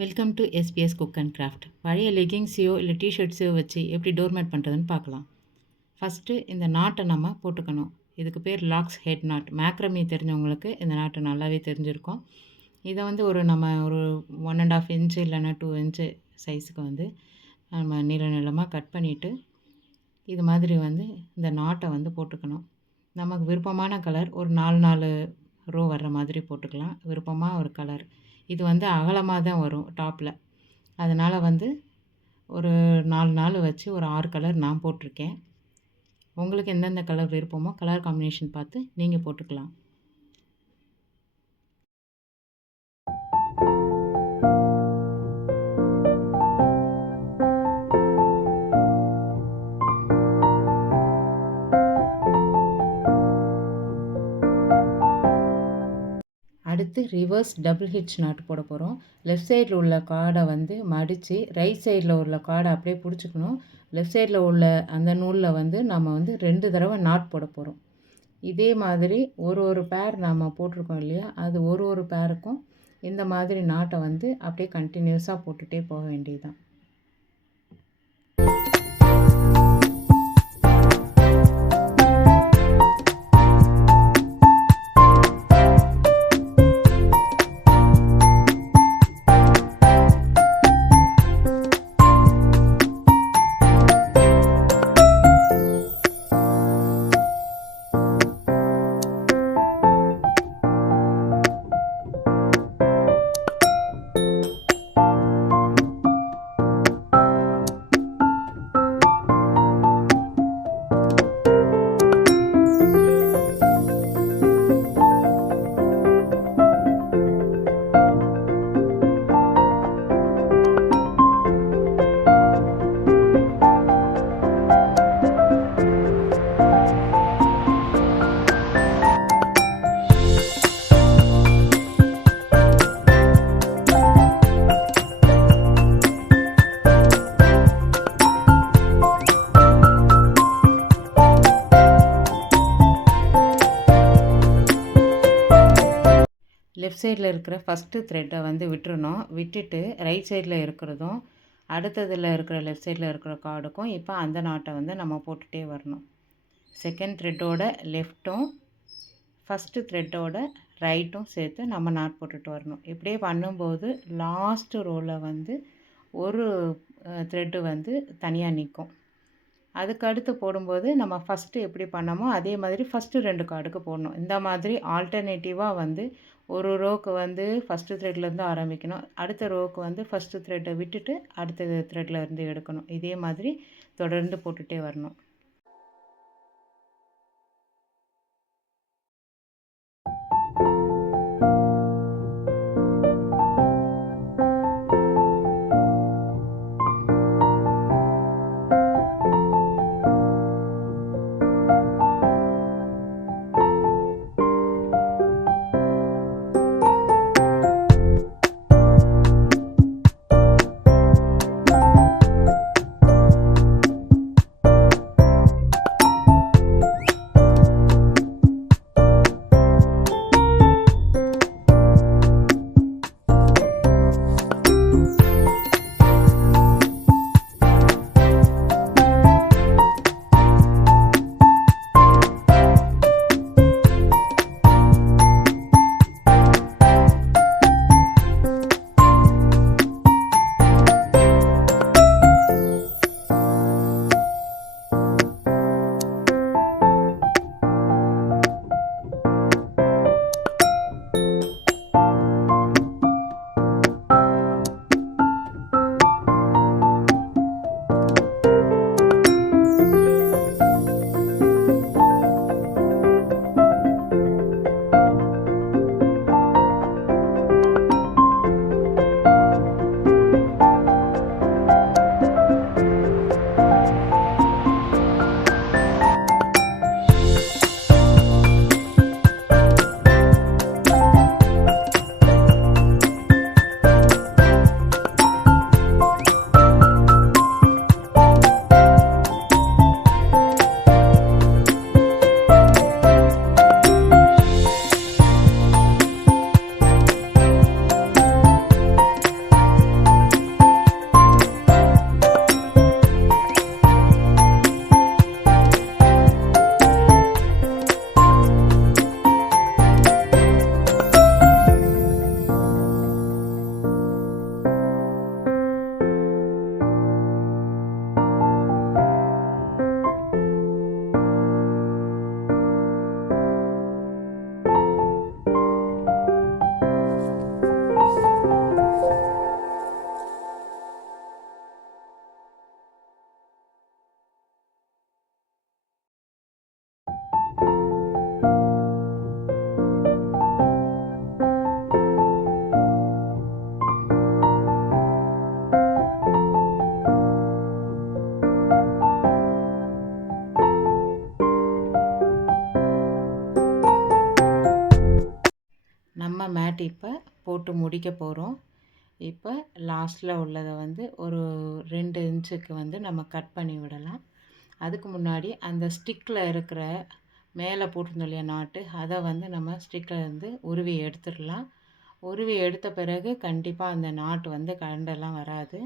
Welcome to SBS cook and craft. பழைய லெகிங்ஸையோ இல்லை டிஷர்ட்ஸையோ வச்சு எப்படி டோர்மேட் பண்ணுறதுன்னு பார்க்கலாம். ஃபஸ்ட்டு இந்த நாட்டை நம்ம போட்டுக்கணும். இதுக்கு பேர் லாக்ஸ் ஹெட் நாட். மேக்ரமே தெரிஞ்சவங்களுக்கு இந்த நாட்டு நல்லாவே தெரிஞ்சிருக்கும். இதை நம்ம ஒரு 1.5 இன்ச்சு இல்லைன்னா 2 இன்ச்சு சைஸுக்கு நம்ம நீளமாக கட் பண்ணிவிட்டு இது மாதிரி இந்த நாட்டை போட்டுக்கணும். நமக்கு விருப்பமான கலர் ஒரு 4 ரோ வர்ற மாதிரி போட்டுக்கலாம். விருப்பமாக ஒரு கலர். இது அகலமாக தான் வரும் டாப்பில். அதனால் ஒரு 4 வச்சு ஒரு 6 கலர் நான் போட்டிருக்கேன். உங்களுக்கு எந்தெந்த கலர் விருப்பமோ கலர் காம்பினேஷன் பார்த்து நீங்கள் போட்டுக்கலாம். அடுத்து ரிவர்ஸ் டபுள் ஹிட்ச் நாட் போட போகிறோம். லெஃப்ட் சைடில் உள்ள கார்டை மடித்து ரைட் சைடில் உள்ள கார்டை அப்படியே பிடிச்சிக்கணும். லெஃப்ட் சைடில் உள்ள அந்த நூலில் நம்ம 2 தடவை நாட் போட போகிறோம். இதே மாதிரி ஒரு பேர் நாம் போட்டிருக்கோம் இல்லையா, அது ஒரு பேருக்கும் இந்த மாதிரி நாட்டை அப்படியே கண்டினியூஸாக போட்டுகிட்டே போக வேண்டியதுதான். லெஃப்ட் சைடில் இருக்கிற ஃபஸ்ட்டு த்ரெட்டை விட்டுறணும். விட்டுட்டு ரைட் சைடில் இருக்கிறதும் அடுத்ததில் இருக்கிற லெஃப்ட் சைடில் இருக்கிற கார்டுக்கும் இப்போ அந்த நாட்டை நம்ம போட்டுகிட்டே வரணும். செகண்ட் த்ரெட்டோட லெஃப்ட்டும் ஃபஸ்ட்டு த்ரெட்டோட ரைட்டும் சேர்த்து நம்ம நாட் போட்டுட்டு வரணும். இப்படியே பண்ணும்போது லாஸ்ட்டு ரோவில் ஒரு த்ரெட்டு தனியாக நிற்கும். அதுக்கடுத்து போடும்போது நம்ம ஃபஸ்ட்டு எப்படி பண்ணமோ அதே மாதிரி ஃபஸ்ட்டு 2 கார்டுக்கு போடணும். இந்த மாதிரி ஆல்டர்னேட்டிவாக ஒரு ரோக்கு ஃபஸ்ட்டு த்ரெட்லேருந்து ஆரம்பிக்கணும். அடுத்த ரோக்கு ஃபஸ்ட்டு த்ரெட்டை விட்டுட்டு அடுத்த த்ரெட்டில் இருந்து எடுக்கணும். இதே மாதிரி தொடர்ந்து போட்டுகிட்டே வரணும். முடிக்க போகிறோம். இப்போ லாஸ்ட்டில் உள்ளதை வந்து ஒரு 2 இன்ச்சுக்கு வந்து நம்ம கட் பண்ணி விடலாம். அதுக்கு முன்னாடி அந்த ஸ்டிக்கில் இருக்கிற மேலே போட்டிருந்தோம் இல்லையா நாட்டு, அதை வந்து நம்ம ஸ்டிக்கில் இருந்து உருவி எடுத்துடலாம். உருவி எடுத்த பிறகு கண்டிப்பாக அந்த நாட்டு வந்து கரண்டெல்லாம் வராது.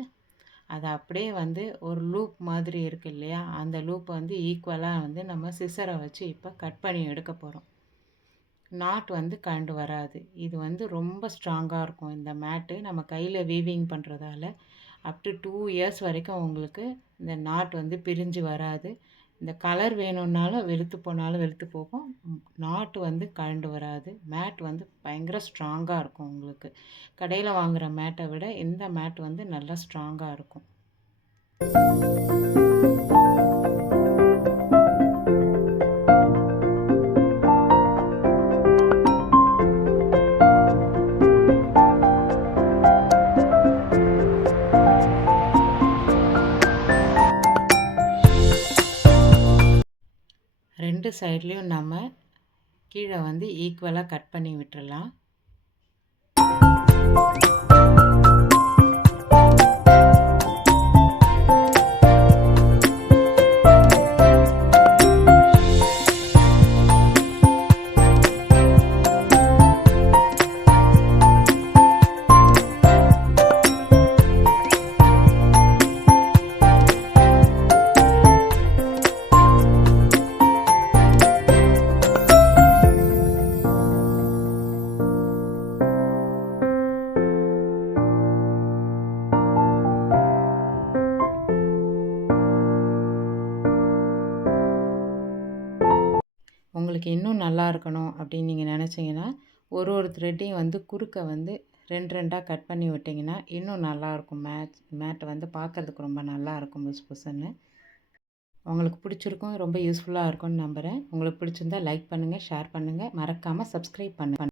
அதை அப்படியே வந்து ஒரு லூப் மாதிரி இருக்குது இல்லையா, அந்த லூப்பை வந்து ஈக்குவலாக வந்து நம்ம சிசரை வச்சு இப்போ கட் பண்ணி எடுக்க போகிறோம். நாட் வந்து கழண்டு வராது. இது வந்து ரொம்ப ஸ்ட்ராங்காக இருக்கும் இந்த மேட்டு. நம்ம கையில் வீவிங் பண்ணுறதால அப் டு 2 இயர்ஸ் வரைக்கும் உங்களுக்கு இந்த நாட் வந்து பிரிஞ்சு வராது. இந்த கலர் வேணும்னாலும் வெளுத்து போனாலும் வெளுத்து போகும். நாட்டு வந்து கழண்டு வராது. மேட் வந்து பயங்கர ஸ்ட்ராங்காக இருக்கும் உங்களுக்கு. கடையில் வாங்குகிற மேட்டை விட இந்த மேட் வந்து நல்லா ஸ்ட்ராங்காக இருக்கும். ரெண்டு சைட்லேயும் நம்ம கீழே வந்து ஈக்குவலாக கட் பண்ணி விட்டுறலாம். உங்களுக்கு இன்னும் நல்லா இருக்கணும் அப்படின்னு நீங்கள் நினச்சிங்கன்னா ஒரு த்ரெட்டையும் வந்து குறுக்க வந்து 2 கட் பண்ணி விட்டிங்கன்னா இன்னும் நல்லாயிருக்கும். மேட் வந்து பார்க்குறதுக்கு ரொம்ப நல்லாயிருக்கும் புஸ் புஸ்ன்னு. உங்களுக்கு பிடிச்சிருக்கும், ரொம்ப யூஸ்ஃபுல்லாக இருக்கும்னு நம்புகிறேன். உங்களுக்கு பிடிச்சிருந்தா லைக் பண்ணுங்கள், ஷேர் பண்ணுங்கள், மறக்காமல் சப்ஸ்கிரைப் பண்ணுங்கள்.